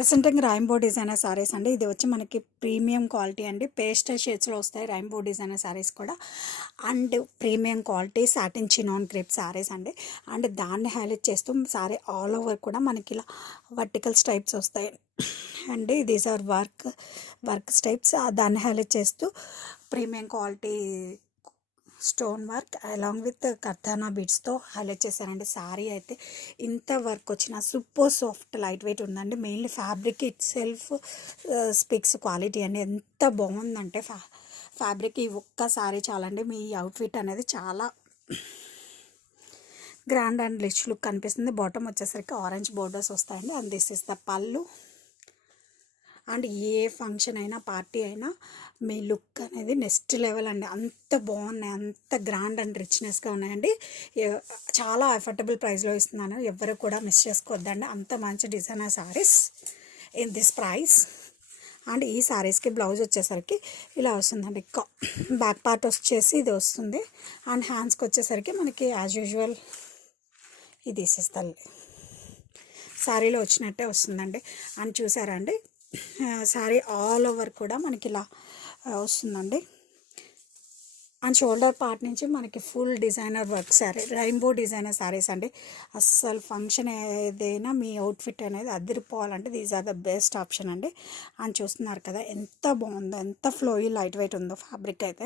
Presenting rainbow designer saris అండి. ఇది వచ్చి మనకి ప్రీమియం క్వాలిటీ అండి. పేస్టల్ షేడ్స్లో వస్తాయి రైన్బో డిజైనర్ సారీస్ కూడా. And premium quality satin chinon crepe saris అండి. అండ్ దాన్ని హైలైట్ చేస్తూ సారీ ఆల్ ఓవర్ కూడా మనకి ఇలా వర్టికల్ స్ట్రైప్స్ వస్తాయి అండి. These are work stripes. దాన్ని హైలైట్ చేస్తూ premium quality stone work along with కర్తానా బీడ్స్తో హైలైట్ చేశారండి. సారీ అయితే ఇంత వర్క్ వచ్చిన సూపర్ సాఫ్ట్ లైట్ వెయిట్ ఉందండి. Mainly fabric itself speaks quality అండి. ఎంత బాగుందంటే ఫ్యాబ్రిక్ ఈ ఒక్క సారీ చాలండి మీ అవుట్ఫిట్ అనేది చాలా గ్రాండ్ అండ్ రిచ్ లుక్ కనిపిస్తుంది. బాటమ్ వచ్చేసరికి ఆరెంజ్ బోర్డర్స్ వస్తాయండి. అండ్ దిస్ ఇస్ ద పళ్ళు. అండ్ ఏ ఫంక్షన్ అయినా పార్టీ అయినా మీ లుక్ అనేది నెక్స్ట్ లెవెల్ అండి. అంత బాగున్నాయి, అంత గ్రాండ్ అండ్ రిచ్నెస్గా ఉన్నాయండి. చాలా అఫోర్డబుల్ ప్రైస్లో ఇస్తున్నాను, ఎవరు కూడా మిస్ చేసుకోవద్దండి. అంత మంచి designer saris in this price. And ఈ సారీస్కి బ్లౌజ్ వచ్చేసరికి ఇలా వస్తుందండి. బ్యాక్ పార్ట్ వచ్చేసి ఇది వస్తుంది. అండ్ హ్యాండ్స్కి వచ్చేసరికి మనకి యాజ్ యూజువల్ ఇది ఇస్తాను సారీలో వచ్చినట్టే వస్తుందండి. అండ్ చూసారా అండి, శారీ ఆల్ ఓవర్ కూడా మనకి ఇలా వస్తుందండి. అండ్ షోల్డర్ పార్ట్ నుంచి మనకి full designer work sari, rainbow designer saris అండి. అస్సలు ఫంక్షన్ ఏదైనా మీ అవుట్ఫిట్ అనేది అదిరిపోవాలంటే these are the best option అండి. అండ్ చూస్తున్నారు కదా ఎంత బాగుందో, ఎంత ఫ్లోయీ లైట్ వెయిట్ ఉందో ఫ్యాబ్రిక్ అయితే.